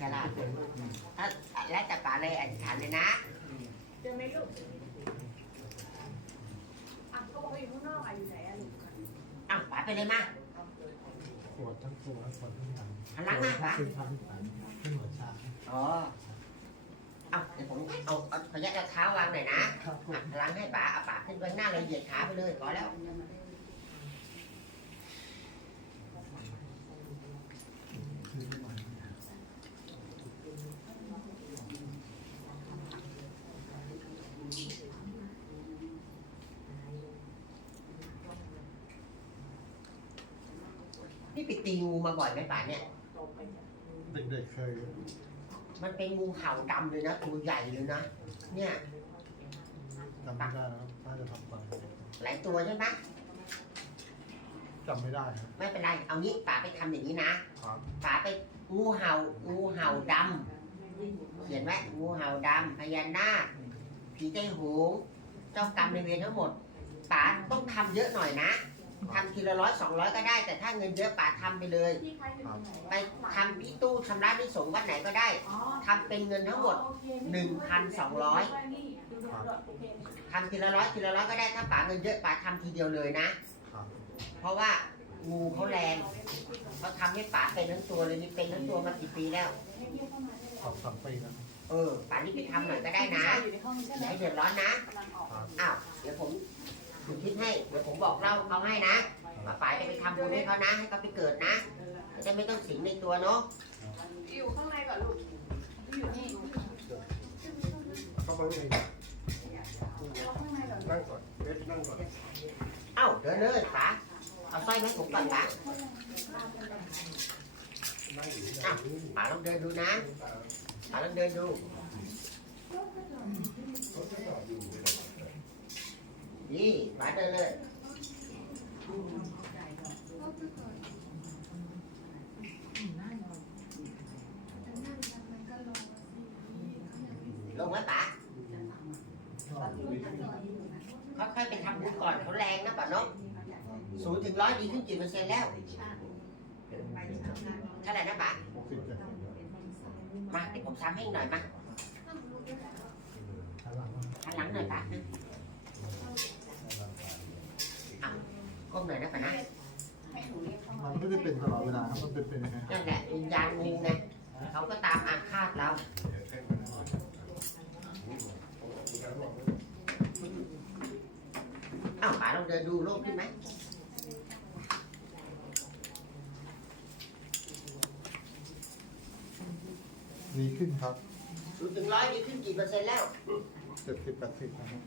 ฉลาดถ้าแล้วแต่ป๋าเลยอธิษฐานเลยนะเจอไหมลูกอะเขาบอกว่าอยู่ข้างนอกอะอยู่ไหนอะลูกอ้าวป๋าไปเลยมาปวดทั้งตัวปวดทั้งหลังหันหลังมาป๋าคือทำขึ้นหัวชาอ๋อเอาเดี๋ยวผมเอาเอาขออนุญาตเอาเท้าวางหน่อยนะครับผมอะหลังให้ป๋าเอาป๋าขึ้นไปหน้าเลยเหยียดขาไปเลยพอแล้ว นี่ไปตีงูมาบ่อยไหมป๋าเนี่ย เด็กๆเคยมันเป็นงูเห่าดำเลยนะตัวใหญ่เลยนะ เนี่ยจำไม่ได้แล้วน่าจะทำไปหลายตัวใช่ไหมจำไม่ได้ครับไม่เป็นไร เอางี้ป๋าไปทำอย่างนี้นะครับป๋าไปงูเห่างูเห่าดำเขียนไว้งูเห่าดำพญานาคผีใจโหงเจ้ากรรมในายเวรทั้งหมดป๋าต้องทำเยอะหน่อยนะ ทำทีละร้อยสองร้อยก็ได้ แต่ถ้าเงินเยอะป๋าทำไปเลย พี่ใครอยู่ตรงไหนไปทำที่ตู้ชำระที่สงฆ์วัดไหนก็ได้อ๋อทำเป็นเงินทั้งหมด 1,200 ทำทีละร้อยทีละร้อยก็ได้ถ้าป๋าเงินเยอะป๋าทำทีเดียวเลยนะ ครับ เพราะว่างูเขาแรงเขาทำให้ป๋าเป็นทั้งตัวเลยนี่เป็นทั้งตัวมากี่ปีแล้ว สองสามปีนะเออป๋านี่ไปทำหน่อยก็ได้นะอยู่ในห้องนี้ใช่อไหมย่าให้เดือดร้อนนะกำลังออกครับอ้าวเดี๋ยวผม ผมคิดให้เดี๋ยวผมบอกเล่าเขาให้นะว่าป๋าจะไปทำบุญให้เขานะให้เขาไปเกิดนะจะไม่ต้องสิงในตัวเนาะอยู่ข้างในก่อนลูกอยู่นี่เข้ามาเลยอยู่ข้างในก่อนนั่งก่อนเวทนั่งก่อนเอ้าเดินเลยป๋าเอาสร้อยไหมผมก่อนป๋านั่งอยู่อ้าวป๋าลองเดินดูนะป๋าลองเดินดูนี่ป๋า เดินเลยลงไหมป๋าค่อยๆไปทำบุญก่อนเขาแรงนะป๋าเนาะศูนย์ถึงร้อยดีขึ้นกี่เปอร์เซ็นต์แล้วเท่าไหร่นะป๋าหกสิบเจ็ดมาเดี๋ยวผมซ้ำให้หน่อยมาข้างหลังหันหลัง หน่อยป๋าก้มหน่อยนะป๋านะมันไม่ได้เป็นตลอดเวลาครับมันเป็นเป็นยังไงครับนั่นแหละวิญญาณงูไงเขาก็ตามอาฆาตเราอ้าวป๋าลองเดินดูโล่งขึ้นไหมดีขึ้นครับศูนย์ถึงร้อยดีขึ้นกี่เปอร์เซ็นต์แล้ว เจ็ดสิบแปดสิบนะครับ